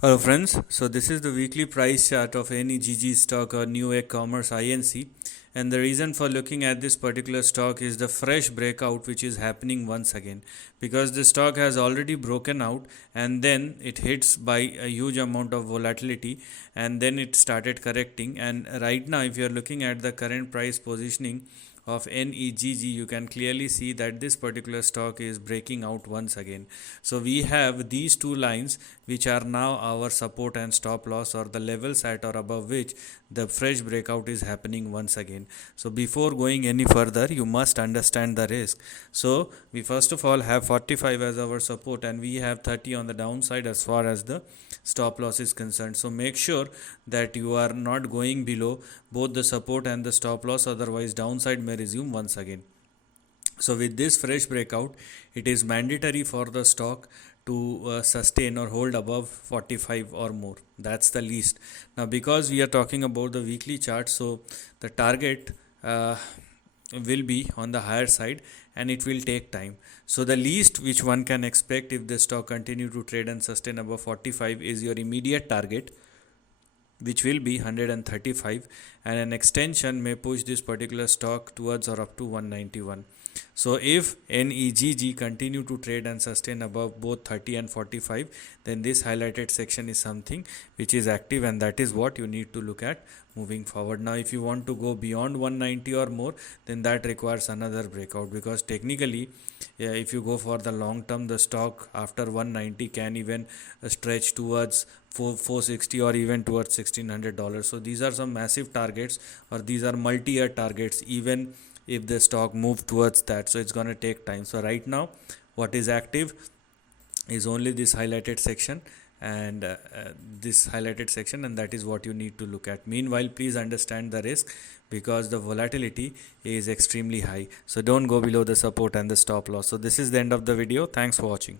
Hello friends, so this is the weekly price chart of NEGG stock or Newegg Commerce INC, and the reason for looking at this particular stock is the fresh breakout which is happening once again, because the stock has already broken out and then it hits by a huge amount of volatility and then it started correcting. And right now if you are looking at the current price positioning of NEGG, you can clearly see that this particular stock is breaking out once again. So we have these two lines which are now our support and stop loss, or the levels at or above which the fresh breakout is happening once again. So before going any further, you must understand the risk. So we first of all have 45 as our support and we have 30 on the downside as far as the stop loss is concerned. So make sure that you are not going below both the support and the stop loss, otherwise downside may resume once again. So with this fresh breakout, it is mandatory for the stock to sustain or hold above 45 or more. That's the least. Now because we are talking about the weekly chart, so the target will be on the higher side and it will take time. So the least which one can expect if the stock continue to trade and sustain above 45 is your immediate target, which will be 135, and an extension may push this particular stock towards or up to 191. So if NEGG continue to trade and sustain above both 30 and 45, then this highlighted section is something which is active, and that is what you need to look at moving forward. Now if you want to go beyond 190 or more, then that requires another breakout, because technically if you go for the long term, the stock after 190 can even stretch towards 460 or even towards $1,600. So these are some massive targets, or these are multi-year targets, even if the stock move towards that. So it's going to take time. So right now what is active is only this highlighted section and that is what you need to look at. Meanwhile, please understand the risk, because the volatility is extremely high. So don't go below the support and the stop loss. So this is the end of the video. Thanks for watching.